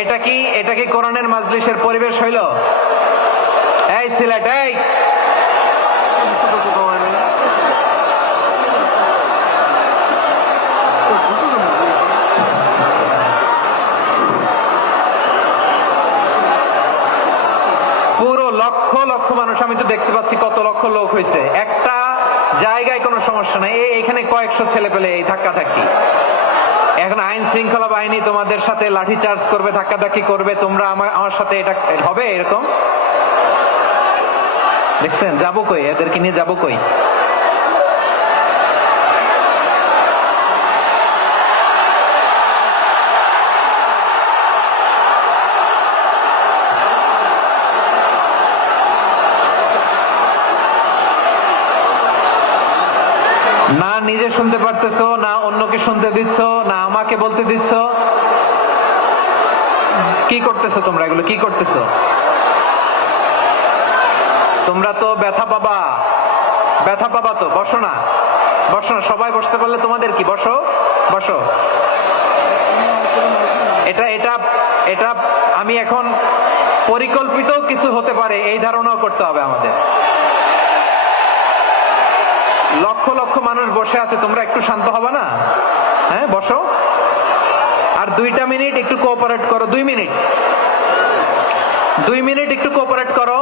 এটা কি কোরআনের মাজলিসের পরিবেশ হইল? এই সিলেট, এই পুরো লক্ষ লক্ষ মানুষ, আমি তো দেখতে পাচ্ছি কত লক্ষ লোক হয়েছে একটা জায়গায়, কোনো সমস্যা নাই। এখানে কয়েকশো ছেলে পেলে এই ধাক্কাধাক্কি। এখন আইন শৃঙ্খলা বাহিনী তোমাদের সাথে লাঠি চার্জ করবে, ধাক্কাধাক্কি করবে, তোমরা আমার সাথে এটা হবে এরকম? দেখছেন, যাবো কই? এদেরকে নিয়ে যাবো কই? না নিজে শুনতে পারতেছো, না অন্যকে শুনতে দিচ্ছ, না আমাকে বলতে দিচ্ছ। কি করতেছো তোমরা? এগুলো কি করতেছো তোমরা? তো ব্যথা পাবা, ব্যথা পাবা তো। বসো না, বসো না, সবাই বসতে পারলে তোমাদের কি? বসো, বসো। এটা এটা এটা আমি এখন পরিকল্পিত কিছু হতে পারে এই ধারণাও করতে হবে আমাদের। লক্ষ লক্ষ মানুষ বসে আছে, তোমরা একটু শান্ত হবে না? হ্যাঁ, বসো। আর 2টা মিনিট একটু কোঅপারেট করো। 2 মিনিট, 2 মিনিট একটু কোঅপারেট করো।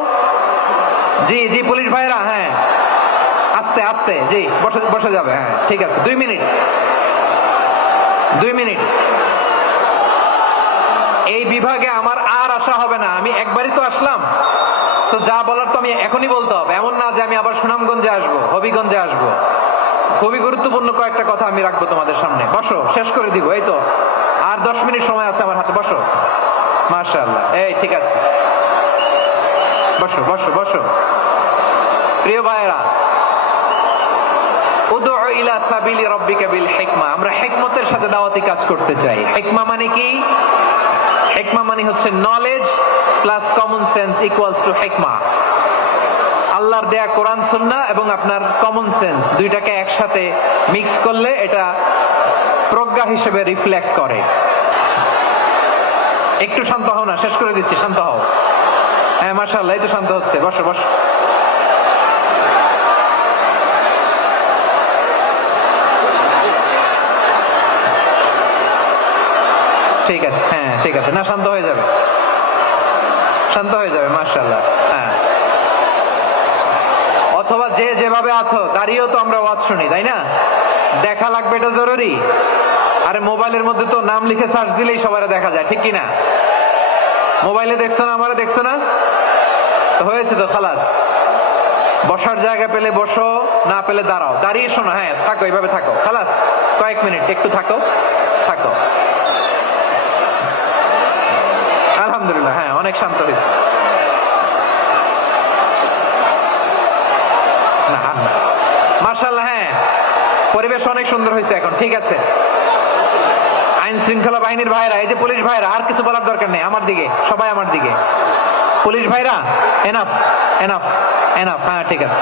জি জি পুলিশ ভাইরা, হ্যাঁ আস্তে আস্তে, জি বসে যাবে। হ্যাঁ ঠিক আছে, 2 মিনিট, 2 মিনিট। এই বিভাগে আমার আর আসা হবে না, আমি একবারই তো আসলাম। তো যা বলার তো আমি এখনই বলতে হবে, এমন না যে আমি আবার সুনামগঞ্জে আসবো, হবিগঞ্জে আসবো। খুবই গুরুত্বপূর্ণ কয়েকটা কথা আমি রাখবো তোমাদের সামনে। বসো, শেষ করে দিব। এই তো আর 10 মিনিট সময় আছে আমার হাতে। বসো, মাশাআল্লাহ। এই ঠিক আছে, বসো বসো বসো। প্রিয় ভাইরা, উদউ ইলা সাবিলি রাব্বিকা বিল হিকমা, আমরা হিকমতের সাথে দাওয়াতি কাজ করতে চাই। হিকমা মানে কি? হিকমা মানে হচ্ছে knowledge plus common sense equals to হিকমা। আল্লাহর দেয়া কোরআন সুন্নাহ এবং আপনার কমন সেন্স, দুইটাকে একসাথে মিক্স করলে এটা প্রজ্ঞা হিসেবে রিফ্লেক্ট করে। একটু শান্ত হও না, শেষ করে দিচ্ছি, শান্ত হও। হ্যাঁ মাশাআল্লাহ, এই তো শান্ত হচ্ছে। বসো বসো। ঠিক আছে, হ্যাঁ ঠিক আছে, না শান্ত হয়ে যাবে, শান্ত হয়ে যাবে, মাশাআল্লাহ। হ্যাঁ, অথবা যে যেভাবে আছো দাঁড়িয়েও তো আমরা ওয়াজ শুনি, তাই না? দেখা লাগবে, এটা জরুরি। আরে মোবাইলের মধ্যে তো নাম লিখে সার্চ দিলেই সবার দেখা যায়, ঠিক কিনা? মোবাইলে দেখছো না, আমারে দেখছো না, হয়েছে তো, খালাস। বসার জায়গা পেলে বসো, না পেলে দাঁড়াও, দাঁড়িয়ে শোনো। হ্যাঁ থাকো, এইভাবে থাকো, খালাস। কয়েক মিনিট একটু থাকো, থাকো। আলহামদুলিল্লাহ, হ্যাঁ অনেক শান্ত হয়েছে। মাশাআল্লাহ, হ্যাঁ পরিবেশ অনেক সুন্দর হয়েছে এখন। ঠিক আছে, আইন শৃঙ্খলা বাহিনীর ভাইরা, এই যে পুলিশ ভাইরা, আর কিছু বলার দরকার নেই। আমার দিকে সবাই, আমার দিকে। পুলিশ ভাইরা, এনাফ এনাফ এনাফ। হ্যাঁ ঠিক আছে।